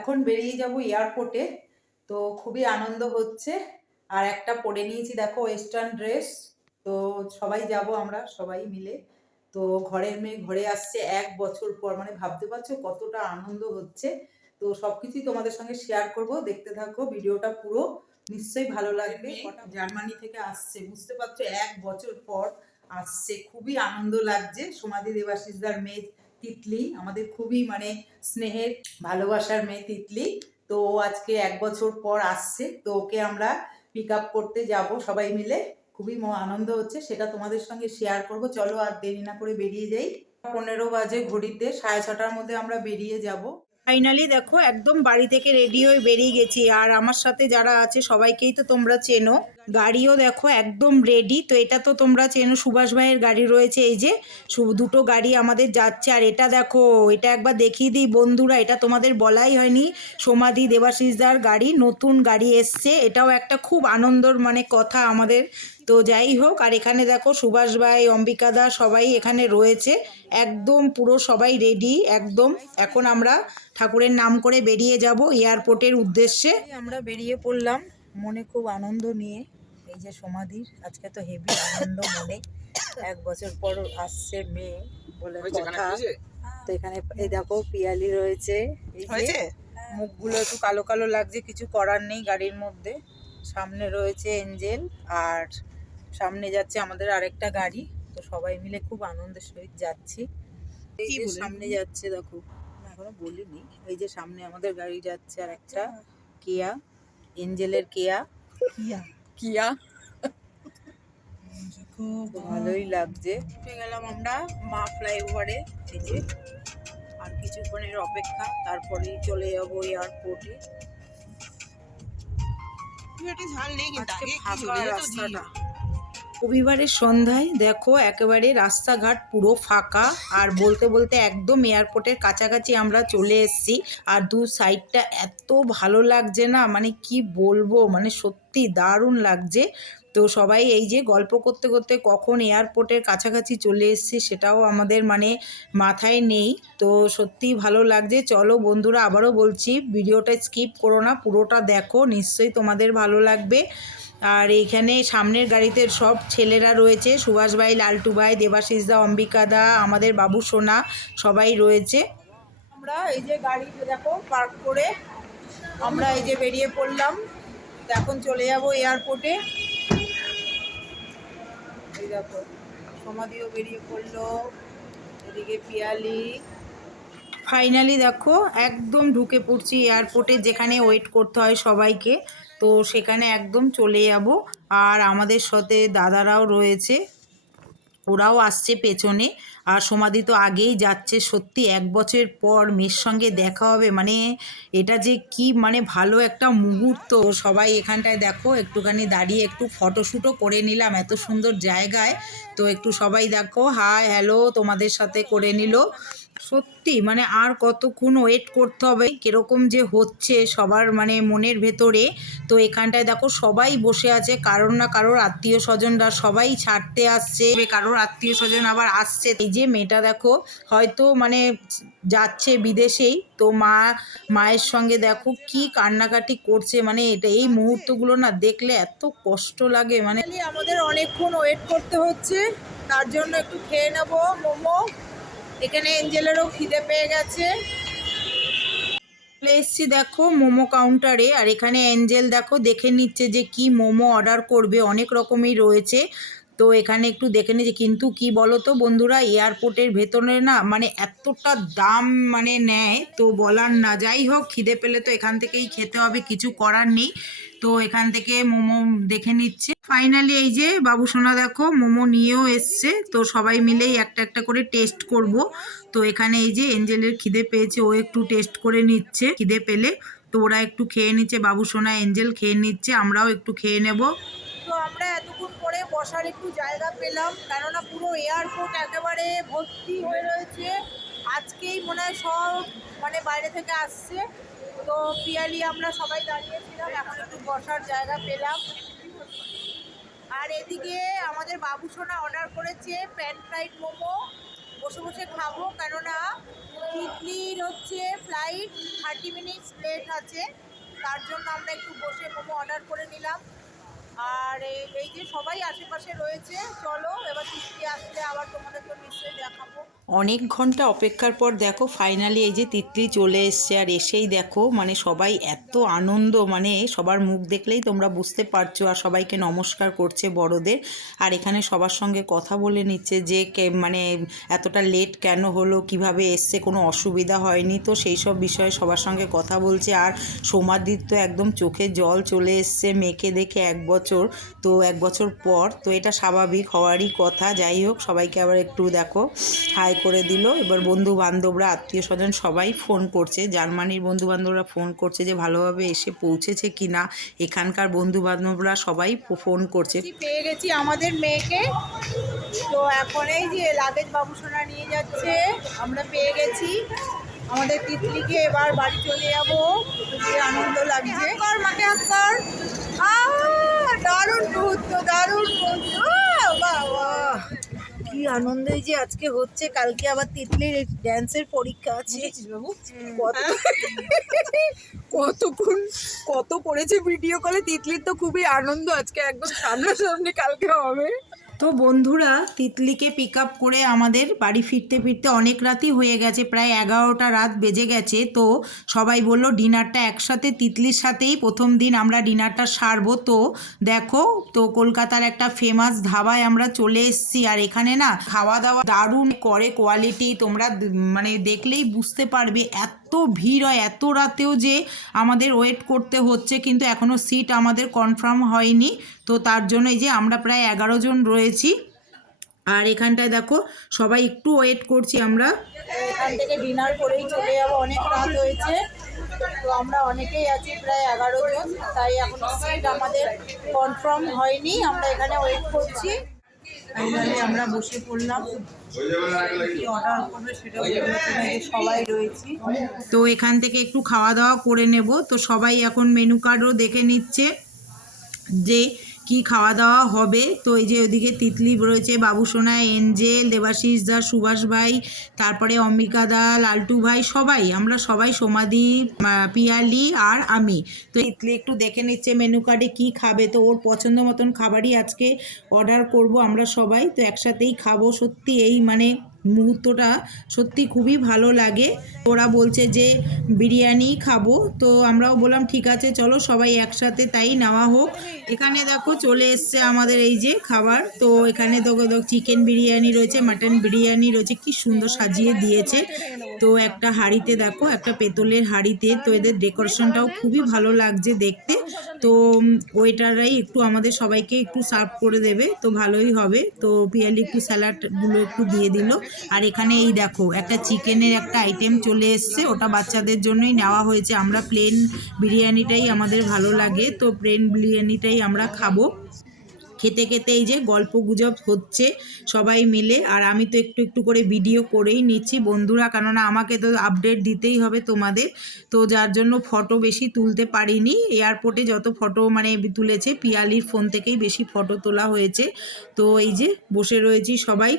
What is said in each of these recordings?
এখন বেরিয়ে যাব এয়ারপোর্টে তো খুবই আনন্দ হচ্ছে। আর একটা পরে নিয়েছি দেখো ওয়েস্টার্ন ড্রেস তো সবাই যাব আমরা সবাই মিলে। তো ঘরের মেয়ে ঘরে আসছে এক বছর পর। মানে ভাবতে পারছ কতটা আনন্দ হচ্ছে। তো সবকিছুই তোমাদের সঙ্গে শেয়ার করব। দেখতে থাকো ভিডিওটা পুরো। নিশ্চয়ই ভালো লাগবে। জার্মানি থেকে আসছে। বুঝতে পারছ এক বছর পর আসছে। খুবই আনন্দ লাগছে। সমাধি দেবাশিসদার মেয়ে তিতলি, আমাদের খুবই মানে স্নেহের, ভালোবাসার মেয়ে তিতলি। তো আজকে এক বছর পর আসছে, তো ওকে আমরা পিক আপ করতে যাব সবাই মিলে। খুবই আনন্দ হচ্ছে, সেটা তোমাদের সঙ্গে শেয়ার করব। চলো আর দেরি না করে বেরিয়ে যাই। পনেরো বাজে ঘড়িতে, সাড়ে ছটার মধ্যে আমরা বেরিয়ে যাব। ফাইনালি দেখো, একদম বাড়ি থেকে রেডি হয়ে বেরিয়ে গেছি। আর আমার সাথে যারা আছে, সবাইকেই তো তোমরা চেনো। গাড়িও দেখো, একদম রেডি তো এটা তো তোমরা চেনো, সুভাষ ভাইয়ের গাড়ি রয়েছে এই যে। দুটো গাড়ি আমাদের যাচ্ছে। আর এটা দেখো, এটা একবার দেখিয়ে দিই বন্ধুরা, এটা তোমাদের বলাই হয়নি। সমাধি দেবাশিসদার গাড়ি, নতুন গাড়ি এসছে। এটাও একটা খুব আনন্দর মানে কথা আমাদের তো যাই হোক আর এখানে দেখো সুভাষ ভাই অম্বিকা অম্বিকাদা সবাই এখানে রয়েছে। একদম পুরো সবাই রেডি একদম। এখন আমরা ঠাকুরের নাম করে বেরিয়ে যাব এয়ারপোর্টের উদ্দেশ্যে। আমরা বেরিয়ে পড়লাম মনে খুব আনন্দ নিয়ে। এই যে সমাধির আজকে তো হেভি আনন্দ মনে। এক বছর পর আসছে মেয়ে বলে কথা। তো এখানে এই দেখো পিয়ালি রয়েছে। মুখগুলো একটু কালো কালো লাগছে কিছু করার নেই গাড়ির মধ্যে। সামনে রয়েছে এঞ্জেল আর সামনে যাচ্ছে আমাদের আরেকটা গাড়ি তো সবাই মিলে খুব আনন্দের সহিত যাচ্ছি। এই যে সামনে যাচ্ছে দেখো এখনও বলিনি। এই যে সামনে আমাদের গাড়ি যাচ্ছে আর একটা কেয়া এঞ্জেলের কেয়া। কিয়া? কিয়া। তো ভালোই লাগছে। উঠে গেলাম আমরা মা ফ্লাইওভারে এই যে। আর কিছুক্ষণের অপেক্ষা তারপরেই চলে যাব এয়ারপোর্টে ঝাল নেই কিন্তু আগে রাস্তাটা। রবিবারের সন্ধ্যায় দেখো একেবারে রাস্তাঘাট পুরো ফাঁকা। আর বলতে বলতে একদম এয়ারপোর্টের কাছাকাছি আমরা চলে এসেছি। আর দু সাইডটা এত ভালো লাগছে না মানে কি বলব মানে সত্যি দারুণ লাগছে। তো সবাই এই যে গল্প করতে করতে কখন এয়ারপোর্টের কাছাকাছি চলে এসেছি সেটাও আমাদের মানে মাথায় নেই। তো সত্যিই ভালো লাগছে। চলো বন্ধুরা, আবারও বলছি, ভিডিওটা স্কিপ করো না, পুরোটা দেখো, নিশ্চয়ই তোমাদের ভালো লাগবে। আর এইখানে সামনের গাড়িতে সব ছেলেরা রয়েছে। সুভাষ ভাই লালটু ভাই দেবাশিস দা, অম্বিকা দা, আমাদের বাবু সোনা সবাই রয়েছে। আমরা এই যে গাড়ি দেখো পার্ক করে আমরা এই যে বেরিয়ে পড়লাম। এখন চলে যাব এয়ারপোর্টে সমাধিও বেরিয়ে পড়ল। এদিকে পিয়ালি। ফাইনালি দেখো, একদম ঢুকে পড়ছি এয়ারপোর্টে যেখানে ওয়েট করতে হয় সবাইকে। তো সেখানে একদম চলে যাব। আর আমাদের সাথে দাদারাও রয়েছে। ওরাও আসছে পেছনে। আর সমাধি তো আগেই যাচ্ছে। সত্যি এক বছর পর মেয়ের সঙ্গে দেখা হবে। মানে এটা যে কি মানে ভালো একটা মুহূর্ত। সবাই এখানটায় দেখো, একটুখানি দাঁড়িয়ে একটু ফটোশ্যুটও করে নিলাম। এত সুন্দর জায়গায়। তো একটু সবাই দেখো হাই হ্যালো তোমাদের সাথে করে নিল। সত্যি মানে আর কতক্ষণ ওয়েট করতে হবে, কীরকম যে হচ্ছে সবার মানে মনের ভেতরে। তো এখানটায় দেখো সবাই বসে আছে, কারোর না কারোর আত্মীয় স্বজনরা সবাই ছাড়তে আসছে। কারোর আত্মীয় স্বজন আবার আসছে। এই যে মেয়েটা দেখো, হয়তো মানে যাচ্ছে বিদেশেই। তো মা, মায়ের সঙ্গে দেখো কি কান্নাকাটি করছে মানে এটা এই মুহূর্তগুলো না দেখলে এত কষ্ট লাগে মানে আমাদের অনেকক্ষণ ওয়েট করতে হচ্ছে। তার জন্য একটু খেয়ে নেব, মোমো। এখানে এঞ্জেলেরও খিদে পেয়ে গেছে। চলে এসছি দেখো মোমো কাউন্টারে, আর এখানে এঞ্জেল দেখো দেখে নিচ্ছে যে কি মোমো অর্ডার করবে, অনেক রকমই রয়েছে। তো এখানে একটু দেখে নিচ্ছে কিন্তু কি বলো তো বন্ধুরা, এয়ারপোর্টের ভেতরে না মানে এতটা দাম মানে নেয়, তো বলার না। যাই হোক, খিদে পেলে তো এখান থেকেই খেতে হবে, কিছু করার নেই। তো এখান থেকে মোমো দেখে নিচ্ছে। ফাইনালি এই যে বাবু সোনা দেখো, মোমো নিয়েও এসছে। তো সবাই মিলেই একটা একটা করে টেস্ট করব। তো এখানে এই যে এঞ্জেলের খিদে পেয়েছে, ও একটু টেস্ট করে নিচ্ছে, খিদে পেলে। তো ওরা একটু খেয়ে নিচ্ছে, বাবু সোনা, এঞ্জেল খেয়ে নিচ্ছে, আমরাও একটু খেয়ে নেব। তো আমরা এতক্ষণ পরে বসার একটু জায়গা পেলাম, কেননা পুরো এয়ারপোর্ট একেবারে ভর্তি হয়ে রয়েছে। আজকেই মনে হয় সব মানে বাইরে থেকে আসছে। তো পিয়ালি আমরা সবাই দাঁড়িয়েছিলাম, এখন একটু বসার জায়গা পেলাম। আর এদিকে আমাদের বাবু সোনা অর্ডার করেছে প্যান ফ্রাইড মোমো। বসে বসে খাব, কেননা তিতলির হচ্ছে ফ্লাইট থার্টি মিনিটস লেট আছে। তার জন্য আমরা একটু বসে মোমো অর্ডার করে নিলাম। আর এই- যে সবাই আশেপাশে রয়েছে, চলো এবার তিতলি আসলে আবার তোমাদের তো নিশ্চয়ই দেখাবো। অনেক ঘণ্টা অপেক্ষার পর দেখো ফাইনালি এই যে তিতলি চলে এসছে আর এসেই দেখো মানে সবাই এত আনন্দ মানে সবার মুখ দেখলেই তোমরা বুঝতে পারছ আর সবাইকে নমস্কার করছে বড়দের। আর এখানে সবার সঙ্গে কথা বলে নিচ্ছে যে মানে এতটা লেট কেন হলো, কীভাবে এসছে, কোনো অসুবিধা হয়নি, তো সেই সব বিষয়ে সবার সঙ্গে কথা বলছে। আর সমাধির তো একদম চোখে জল চলে এসছে মেয়েকে দেখে এক বছর, তো এক বছর পর, তো এটা স্বাভাবিক হওয়ারই কথা। যাই হোক, সবাইকে আবার একটু দেখো। হাই করে দিল। এবার বন্ধু বান্ধবরা আত্মীয় স্বজন সবাই ফোন করছে। জার্মানির বন্ধু বান্ধবরা ফোন করছে যে ভালোভাবে এসে পৌঁছেছে কি না? এখানকার বন্ধু বান্ধবরা সবাই ফোন করছে। পেয়ে গেছি আমাদের মেয়েকে। তো এখন এই যে লাগেজ বাবুসোনা নিয়ে যাচ্ছে আমরা পেয়ে গেছি। আমাদের তিতলিকে এবার বাড়ি চলে যাব। আনন্দ লাগছে। মাকে আহ, দারুণ মুহূর্ত দারুণ বাহ। কি আনন্দ এই যে আজকে হচ্ছে কালকে আবার তিতলির ড্যান্সের পরীক্ষা আছে। কত কতক্ষণ কত করেছে ভিডিও কলে তিতলির তো খুবই আনন্দ আজকে একদম সামনাসামনি কালকে হবে। তো বন্ধুরা, তিতলিকে পিক আপ করে আমাদের বাড়ি ফিরতে ফিরতে অনেক রাতই হয়ে গেছে, প্রায় এগারোটা রাত বেজে গেছে। তো সবাই বলল, ডিনারটা একসাথে, তিতলির সাথেই প্রথম দিন আমরা ডিনারটা সারবো। তো দেখো, তো কলকাতার একটা ফেমাস ধাবায় আমরা চলে এসেছি। আর এখানে না, খাওয়া দাওয়া দারুণ করে কোয়ালিটি তোমরা মানে দেখলেই বুঝতে পারবে, এত ভিড় হয়, এত রাতেও যে আমাদের ওয়েট করতে হচ্ছে, কিন্তু এখনও সিট আমাদের কনফার্ম হয়নি। তো তার জন্য এই যে আমরা প্রায় এগারো জন রয়েছি। আর এখানটায় দেখো, সবাই একটু ওয়েট করছি আমরা। এখান থেকে ডিনার করেই চলে যাব, অনেক রাত হয়েছে। তো আমরা অনেকেই আছি, প্রায় এগারো জন। তাই এখন সিট আমাদের কনফার্ম হয়নি। আমরা এখানে ওয়েট করছি। ফাইনালি আমরা বসে পড়লাম। সবাই তো এখান থেকে একটু খাওয়া দাওয়া করে নেব। তো সবাই এখন মেনু কার্ডও দেখে নিচ্ছে যে কি খাওয়া দাওয়া হবে? তো এই যে ওইদিকে তিতলি রয়েছে বাবুসোনা এঞ্জেল দেবাশিস দা, সুভাষ ভাই, তারপরে অম্বিকা দা, লালটু ভাই, সবাই, আমরা সবাই সমাধি পিয়ালি আর আমি। তো তিতলি একটু দেখে নিচ্ছে মেনু কার্ডে কি খাবে। তো ওর পছন্দ মতন খাবারই আজকে অর্ডার করব আমরা সবাই। তো একসাথেই খাব সত্যি এই মানে মুহূর্তটা সত্যি খুবই ভালো লাগে। ওরা বলছে যে, বিরিয়ানি খাব। তো আমরাও বললাম, ঠিক আছে, চলো সবাই একসাথে তাই নেওয়া হোক। এখানে দেখো চলে এসছে আমাদের এই যে খাবার। তো এখানে দেখো দেখো চিকেন বিরিয়ানি রয়েছে, মাটন বিরিয়ানি রয়েছে, কি সুন্দর সাজিয়ে দিয়েছে। তো একটা হাঁড়িতে দেখো, একটা পেতলের হাঁড়িতে। তো এদের ডেকোরেশনটাও খুবই ভালো লাগছে দেখতে। তো ওয়েটাররাই একটু আমাদের সবাইকে একটু সার্ভ করে দেবে, তো ভালোই হবে। তো পিয়ালি একটু স্যালাডগুলো একটু দিয়ে দিল। আর এখানে এই দেখো, একটা চিকেনের একটা আইটেম চলে এসছে, ওটা বাচ্চাদের জন্যই নেওয়া হয়েছে। আমরা প্লেন বিরিয়ানিটাই আমাদের ভালো লাগে, তো প্লেন বিরিয়ানিটাই আমরা খাব। খেতে খেতে এই যে গল্প গুজব হচ্ছে সবাই মিলে, আর আমি তো একটু একটু করে ভিডিও করেই নিচ্ছি বন্ধুরা, কেননা আমাকে তো আপডেট দিতেই হবে তোমাদের। তো যার জন্য ফটো বেশি তুলতে পারিনি এয়ারপোর্টে যত ফটো মানে তুলেছে, পিয়ালির ফোন থেকেই বেশি ফটো তোলা হয়েছে। তো এই যে বসে রয়েছি সবাই।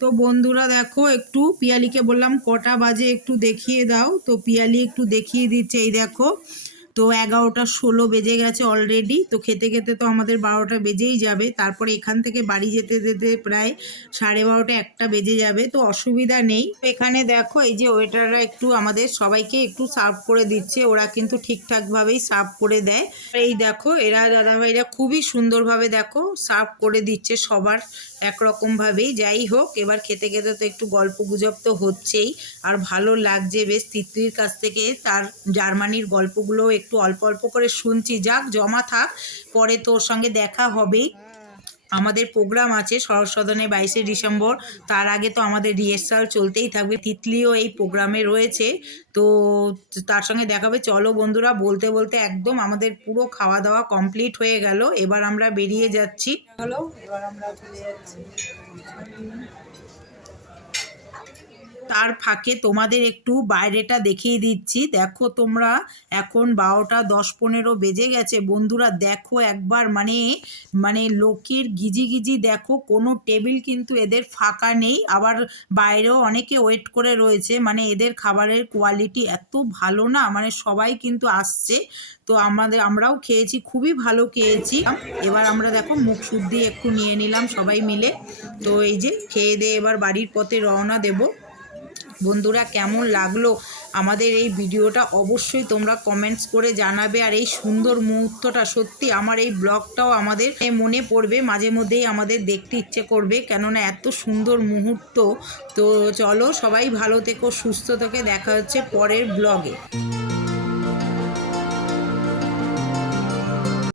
তো বন্ধুরা দেখো, একটু পিয়ালিকে বললাম কটা বাজে একটু দেখিয়ে দাও। তো পিয়ালি একটু দেখিয়ে দিচ্ছে, এই দেখো, তো এগারোটা ষোলো বেজে গেছে অলরেডি তো খেতে খেতে তো আমাদের বারোটা বেজেই যাবে। তারপরে এখান থেকে বাড়ি যেতে যেতে প্রায় সাড়ে বারোটা একটা বেজে যাবে, তো অসুবিধা নেই। এখানে দেখো, এই যে ওয়েটাররা একটু আমাদের সবাইকে একটু সার্ভ করে দিচ্ছে, ওরা কিন্তু ঠিকঠাকভাবেই সার্ভ করে দেয়। এই দেখো, এরা দাদাভাইরা খুবই সুন্দরভাবে দেখো সার্ভ করে দিচ্ছে সবার একরকমভাবেই, যাই হোক, এবার খেতে খেতে তো একটু গল্প গুজব তো হচ্ছেই। আর ভালো লাগছে, বেশ তিতলির কাছ থেকে তার জার্মানির গল্পগুলো একটু অল্প অল্প করে শুনছি। যাক, জমা থাক, পরে তোর সঙ্গে দেখা হবেই। আমাদের প্রোগ্রাম আছে সদনে বাইশে ডিসেম্বর। তার আগে তো আমাদের রিহার্সাল চলতেই থাকবে। তিতলিও এই প্রোগ্রামে রয়েছে। তো তার সঙ্গে দেখাবে। চলো বন্ধুরা, বলতে বলতে একদম আমাদের পুরো খাওয়া দাওয়া কমপ্লিট হয়ে গেল। এবার আমরা বেরিয়ে যাচ্ছি। হলো এবার আমরা চলে যাচ্ছি। তার ফাঁকে তোমাদের একটু বাইরেটা দেখিয়ে দিচ্ছি। দেখো তোমরা, এখন বারোটা দশ পনেরো বেজে গেছে। বন্ধুরা, দেখো একবার মানে মানে লোকের গিজি গিজি, দেখো কোনো টেবিল কিন্তু এদের ফাঁকা নেই। আবার বাইরেও অনেকে ওয়েট করে রয়েছে। মানে এদের খাবারের কোয়ালিটি এত ভালো না মানে সবাই কিন্তু আসছে। তো আমাদের, আমরাও খেয়েছি, খুবই ভালো খেয়েছি। এবার আমরা দেখো মুখ শুদ্ধি একটু নিয়ে নিলাম সবাই মিলে। তো এই যে খেয়ে দিয়ে এবার বাড়ির পথে রওনা দেব। বন্ধুরা কেমন লাগল আমাদের এই ভিডিওটা অবশ্যই তোমরা কমেন্টস করে জানাবে। আর এই সুন্দর মুহূর্তটা সত্যি আমার এই ব্লগটাও আমাদের মনে পড়বে, মাঝে মধ্যেই আমাদের দেখতে ইচ্ছে করবে। কেননা এত সুন্দর মুহূর্ত। তো চলো সবাই ভালো থেকো, সুস্থ থেকে দেখা হচ্ছে পরের ব্লগে।